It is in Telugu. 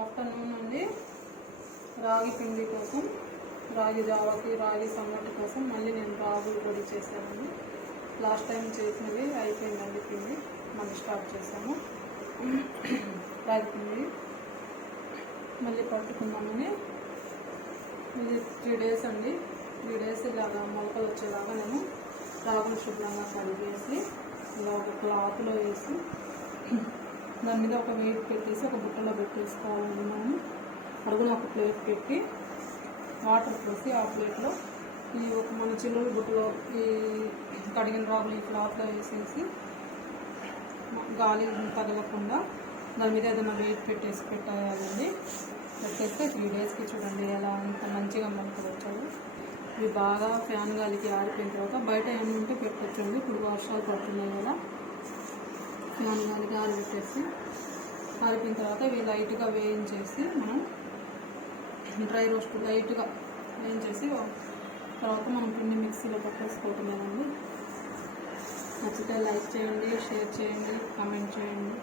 ఆఫ్టర్నూన్ నుండి రాగి పిండి కోసం, రాగి జావాకి, రాగి సంగటి కోసం మళ్ళీ నేను రాగులు పొడి చేశానండి. లాస్ట్ టైం చేసినవి అయిపోయిందండి పిండి, మళ్ళీ స్టార్ట్ చేశాము. రాగి పిండి మళ్ళీ పట్టుకున్నామని ఇది 3 days అండి. 3 days ఇలాగా మొలకలు వచ్చేలాగా నేను రాగులు శుభ్రంగా కడిగేసి ఇలా ఒక క్లాత్లో వేసి దాని మీద ఒక వెయిట్ పెట్టేసి ఒక బుట్టలో పెట్టేసుకోవాలండి. మనం అడుగున ఒక ప్లేట్ పెట్టి వాటర్ పోసి ఆ ప్లేట్లో ఈ ఒక మన చిల్లుల బుట్టలో ఈ కడిగిన రాగులు ఈ క్లాత్లో వేసేసి గాలి తగలకుండా దాని మీద ఏదైనా వెయిట్ పెట్టేయాలండి. పెట్టేస్తే 3 daysకి చూడండి ఎలా అంత మంచిగా మొలకలు వచ్చాయి. ఇవి బాగా ఫ్యాన్ గాలికి ఆరిపోయిన తర్వాత బయట ఏమి ఉంటే పెట్టచ్చండి. ఇప్పుడు వర్షాలు పడుతున్నాయి కదా, ఫ్యాన్ గాలికి ఆరిపెట్టేసి ఆరిపోయిన తర్వాత ఇవి లైట్గా వేయించేసి మనం డ్రై రోస్ట్ లైట్గా వేయించేసి తర్వాత మనం పిండి మిక్సీలో పట్టేసుకోవటమేనండి. నచ్చితే లైక్ చేయండి, షేర్ చేయండి, కామెంట్ చేయండి.